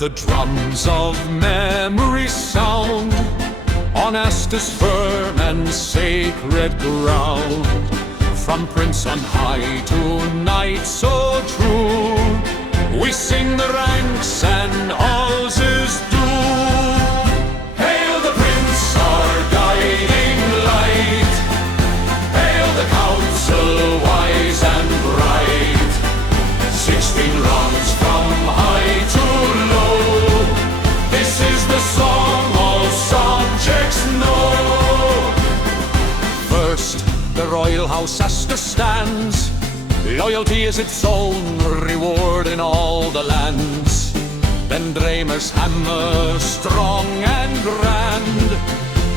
the drums of memory sound on Astus firm and sacred ground. From Prince on high to knight so true, we sing the ranks and all's is due. Hail the Prince, our guiding light. Hail the council wise and bright. 16 rounds from high to low. This is the song all subjects know. First, the royal house Astus stands. Loyalty is its own reward in all the lands. Then Dramer's hammer, strong and grand,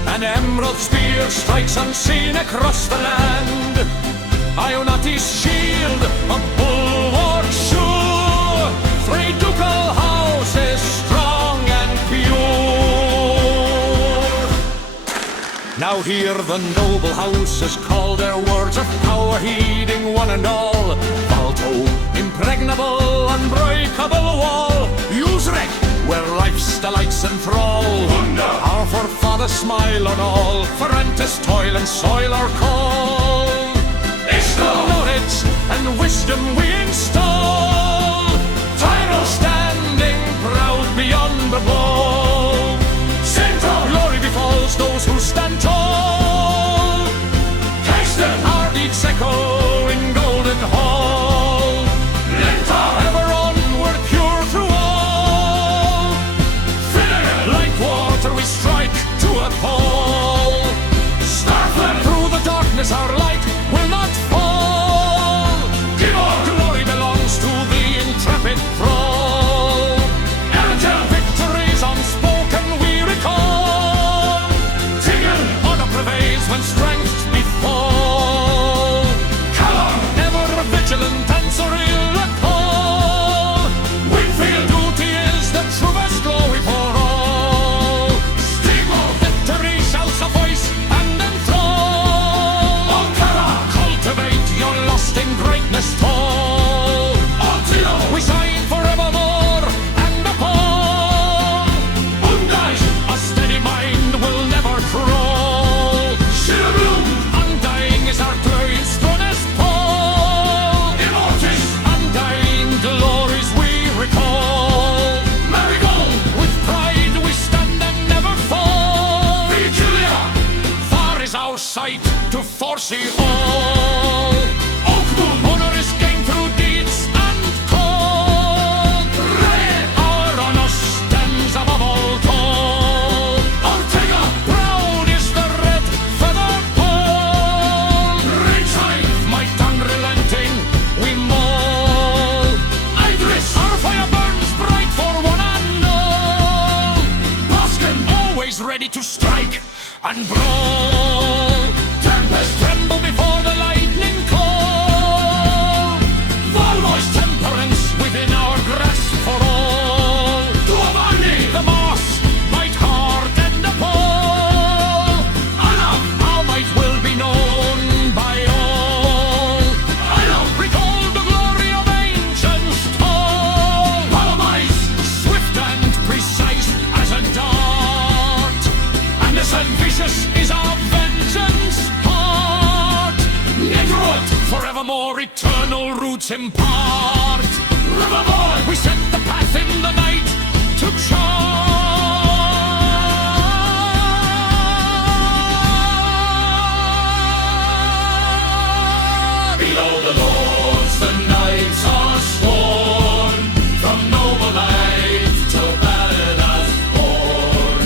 an emerald spear strikes unseen across the land. Ionati's shield, a bulwark sure, 3 ducal houses strong and pure. Now hear the noble houses call their words of power, heeding one and all. Valto, impregnable, unbreakable wall. Usrek, where life's delights enthrall. Our forefathers smile on all. Ferentis, toil and soil are called. Knowledge and wisdom we install. Tyrell standing proud beyond the wall. Centaur, glory befalls those who stand tall. Caxton, our deeds echo in golden hall. Lentar, ever onward, pure through all. Finnegan, like water we strike to uphold. Starfland, through the darkness our light will not fall. Glory belongs to the intrepid thrall. Erangel, victories unspoken we recall. Tigger, honor prevails when strength befall. Callum, ever vigilant, answering a call. Winfield, duty is the truest glory for all. Stigo, victory shouts a voice and enthrall. Ankara, cultivate your lost in greatness tall. Altino, we shine forevermore and upon. Undine, a steady mind will never crawl. Shilabloom, undying is our glorious strongest pole. Immortis, undying glories we recall. Marigold, with pride we stand and never fall. Vigilia, far is our sight to foresee all. Oakmoon, honor is gained through deeds and call. Ryan, our honor stands above all tall. Ortega, proud is the red feather pole. Ridgeside, might unrelenting we maul. Idris, our fire burns bright for one and all. Boscan, always ready to strike and brawl. Tempest, tremble before the lightning call. Valmoy's temperance within our grasp for all. Duavani, the moss, might hard and appall. Anna, our might will be known by all. Anna, recall the glory of ancients tall. Palomize, swift and precise as a dart. Anderson, vicious is our vengeance heart. Negrod, forevermore eternal roots impart. Riverboy, we set the path in the night to chart. Below the lords the knights are sworn, from noble knight till badass born,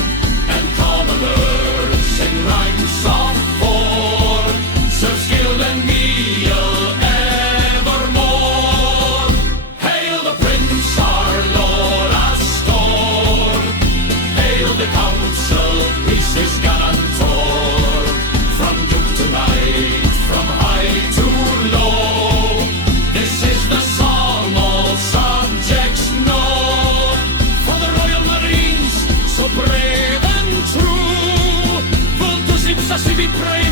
and commoners in ranks of four, serve skill and meal evermore. Hail the Prince, our Lord Astor. Hail the council, peace is guarantor. From duke to knight, from high to low, this is the song all subjects know. For the Royal Marines, so brave and true, Vultus ipsa sibi praise.